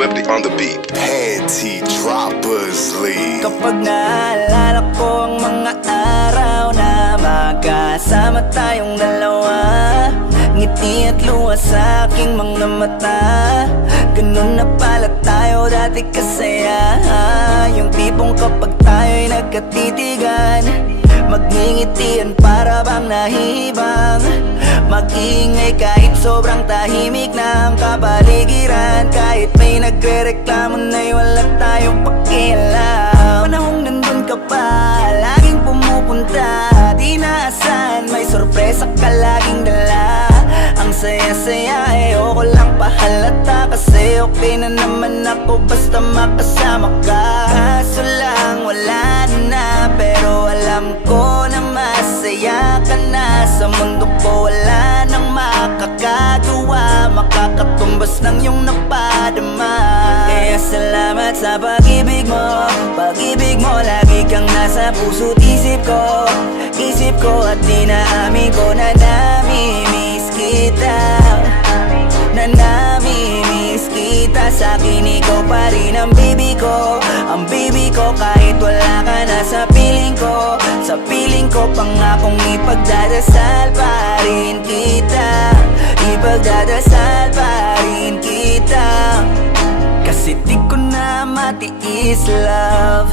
Swifty on the beat. Panty Droppers League. Kapag naalala ko ang mga araw na magkasama tayong dalawa, ngiti at luha sa aking mga mata. Ganun na pala tayo dati kasaya. Yung tipong kapag tayo'y nagkatitigan, magngingitian para bang nahihibang. Mag-iingay kahit sobrang tahimik na ang kapaligiran. Kahit may nagre-reklamo na'y wala tayong pakialam. Panahong nandun ka pa, laging pumupunta, di naasan, may sorpresa ka laging dala. Ang saya-saya, ayoko lang pahalata, kasi okay na naman ako basta makasama ka. Kaso lang wala na, pero alam ko na masaya ka na. Sa mundo ko wala nang makakagawa, makakatumbas ng iyong napadama. Kaya salamat sa pag-ibig mo, pag-ibig mo. Lagi kang nasa puso't isip ko, isip ko. At di naamin ko na namimiss kita, na namimiss kita. Sa'kin ikaw pa rin ang baby ko, ang baby ko. Kahit wala ka na sa piling ko, sa piling ko, pangakong ipagdadasal pa rin kita, ipagdadasal pa rin kita. Kasi di ko na matiis, love,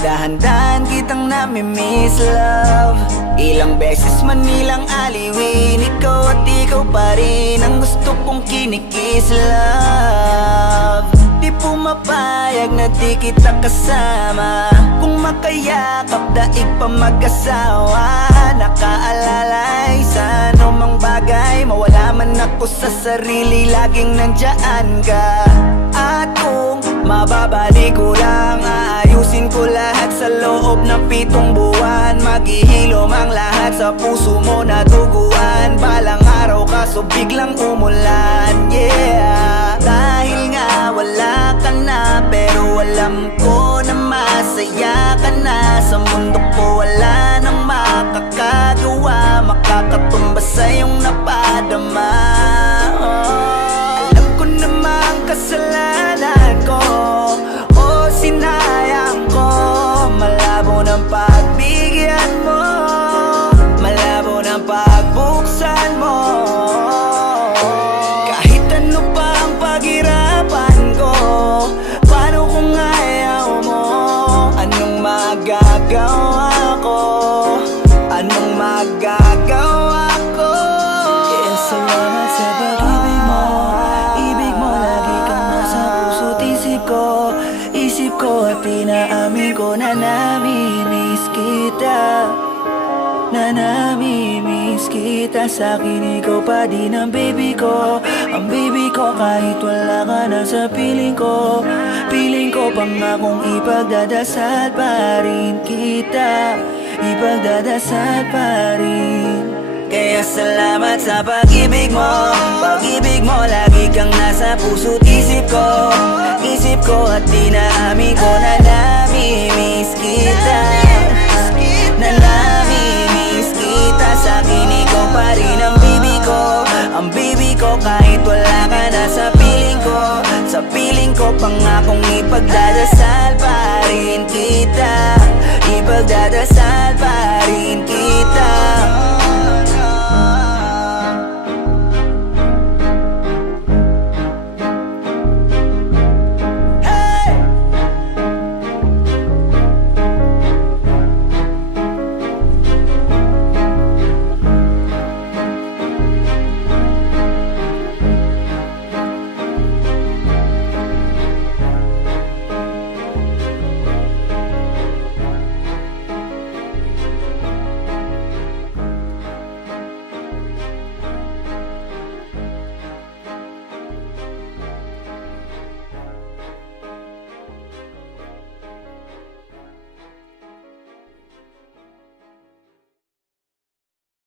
dahan-dahan kitang namimiss, love. Ilang beses man nilang aliwin, ikaw at ikaw pa rin ang gusto kong kinikis, love. Di pumapayag na di kita kasama, kung makayakap daig pa mag-asawa. Nakaalalay sa anumang bagay, mawala man ako sa sarili, laging nandyan ka. At kung mababalik ko lang, aayusin ko lahat sa loob ng 7 buwan. Maghihilom ang lahat sa puso mo na duguan. Balang araw kaso biglang umulan, yeah. Dahil nga wala ka na, pero alam ko na masaya ka na. Sa mundo ko wala nang makakagawa, makakatumbas sa iyong napadama. Alam ko namang kasalanan ko, o sinayang ko. Malabo ng pagbigyan mo, malabo ng pagbuksan mo. Kahit ano pa ang paghirapan ko, paano kung ayaw mo? Anong magagawa ko? Anong magagawa ko? Kaya salamat sa pag-ibig mo, ibig mo. Lagi kang nasa puso't isip ko, isip ko. At inaamin ko na namimiss kita, na namimiss kita. Sa'kin ikaw pa din ang baby ko, ang baby ko. Kahit wala ka na sa piling ko, piling ko. Pangakong ipagdadasal pa rin kita, ipagdadasal pa rin. Kaya salamat sa pag-ibig mo, pag-ibig mo. Lagi kang nasa puso't isip ko, isip ko. At di naamin ko na namimiss kita, na namimiss kita. Sa'kin ikaw pa rin ang baby ko, ang baby ko. Kahit wala ka na sa piling ko, sa piling ko. Pangakong ipagdadasal pa rin kita, ipagdadasal pa